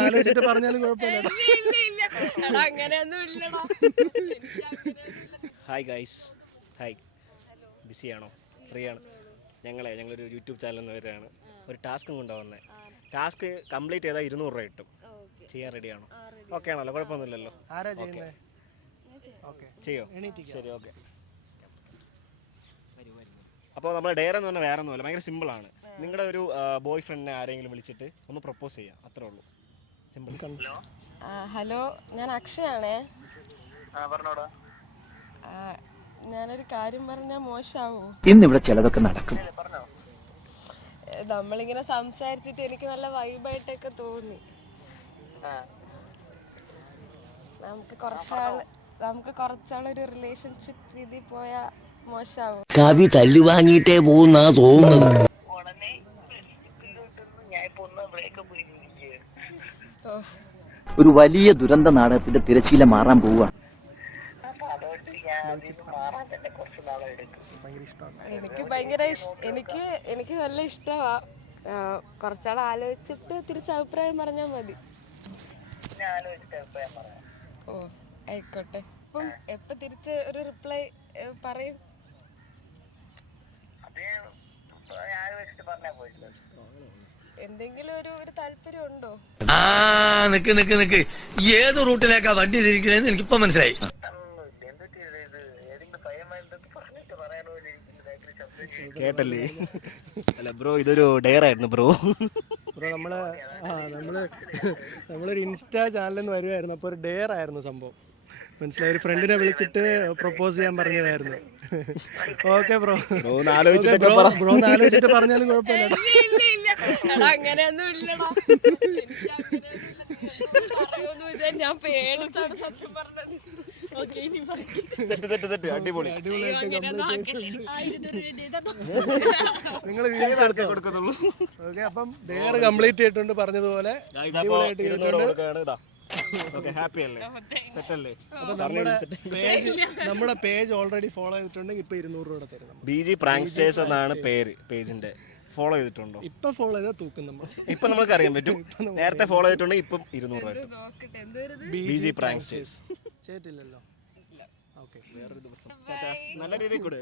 ആലോചിച്ചിട്ട് പറഞ്ഞാലും കുഴപ്പമില്ല. Hi guys, hi. ബിസിയാണോ? ഫ്രീ ആണ്. ഞങ്ങളൊരു യൂട്യൂബ് ചാനൽ എന്നവരാണ്. ഒരു ടാസ്കും കൊണ്ടുവന്നത്. ടാസ്ക് കംപ്ലീറ്റ് ചെയ്താൽ 200 രൂപ കിട്ടും. ചെയ്യാൻ റെഡിയാണോ? ഓക്കെ ആണല്ലോ? കുഴപ്പമൊന്നുമില്ലല്ലോ? ആരാ ചെയ്യുന്നത്? ചെയ്യോ? ശരി, ഓക്കെ. അപ്പോൾ നമ്മൾ ഡെയർ എന്ന് പറഞ്ഞാൽ വേറെ ഒന്നുമില്ല, ഭയങ്കര സിമ്പിളാണ്. നിങ്ങളുടെ ഒരു ബോയ് ഫ്രണ്ടിനെ ആരെങ്കിലും വിളിച്ചിട്ട് ഒന്ന് പ്രപ്പോസ് ചെയ്യാം, അത്രേ ഉള്ളൂ. സിമ്പിൾ. ഹലോ, ഞാൻ അക്ഷയാണേ. ഞാനൊരു കാര്യം പറഞ്ഞാൽ മോശമാവോ? ഇന്നിവിടെ ചിലതൊക്കെ നടക്കും. നമ്മളിങ്ങനെ സംസാരിച്ചിട്ട് എനിക്ക് നല്ല വൈബായിട്ടൊക്കെ തോന്നി. നമുക്ക് കുറച്ചാളൊരു റിലേഷൻഷിപ്പ് രീതി പോയാ മോശമാവോ? കവി തല്ലുവാങ്ങിയിട്ടേ പോകുന്നാ തോന്നുന്നത്. ഒരു വലിയ ദുരന്ത നാടകത്തിന്റെ തിരശീല മാറാൻ പോവുകയാണ്. എനിക്ക് നല്ല ഇഷ്ടമാ. കുറച്ചാൾ ആലോചിച്ചിട്ട് തിരിച്ച് അഭിപ്രായം പറഞ്ഞാൽ മതി. ഓ ആയിക്കോട്ടെ. അപ്പം എപ്പോ തിരിച്ച് ഒരു റിപ്ലൈ പറയും? എന്തെങ്കിലും ഒരു താല്പര്യം ഉണ്ടോ? നിക്ക് ഏത് റൂട്ടിലേക്കാ വണ്ടി തിരിക്കണേന്ന് എനിക്കിപ്പോ മനസ്സിലായി. കേട്ടല്ലേ? അല്ല ബ്രോ, ഇതൊരു ഡെയർ ആയിരുന്നു ബ്രോ. നമ്മളൊരു ഇൻസ്റ്റാ ചാനലിൽ വരുമായിരുന്നു. അപ്പോൾ ഒരു ഡെയർ ആയിരുന്നു സംഭവം. മനസ്സിലായി. ഒരു ഫ്രണ്ടിനെ വിളിച്ചിട്ട് പ്രപ്പോസ് ചെയ്യാൻ പറഞ്ഞതായിരുന്നു. ഓക്കെ ബ്രോ, ബ്രോ ആലോചിച്ചിട്ട് പറഞ്ഞാലും കുഴപ്പമില്ല. അങ്ങനെയൊന്നും ഇല്ലടാ, ഞാൻ പേടിച്ചാണ് സത്യം പറഞ്ഞത്. അടിപൊളി. നിങ്ങൾ ഓക്കെ. അപ്പം ഡെയർ കംപ്ലീറ്റ് ചെയ്തിട്ടുണ്ട്, പറഞ്ഞതുപോലെ അടിപൊളിയായിട്ട് ചെയ്തിട്ടുണ്ട്. നമ്മുടെ പേജ് ഓൾറെഡി ഫോളോ ചെയ്തിട്ടുണ്ടെങ്കിൽ ഇപ്പൊ 200 രൂപ തരും. BG Pranksters എന്നാണ് പേര് പേജിന്റെ. ഫോളോ ചെയ്തിട്ടുണ്ടോ? ഇപ്പൊ ഫോളോ ചെയ്താൽ തൂക്കും നമ്മൾ. ഇപ്പൊ നമുക്ക് അറിയാൻ പറ്റും. നേരത്തെ ഫോളോ ചെയ്തിട്ടുണ്ടെങ്കിൽ ഇപ്പം 200 രൂപ കിട്ടും. BG Pranksters ചെയ്തിട്ടില്ലല്ലോ. ഓക്കെ, വേറൊരു ദിവസം നല്ല രീതിയിൽ കൂടെ.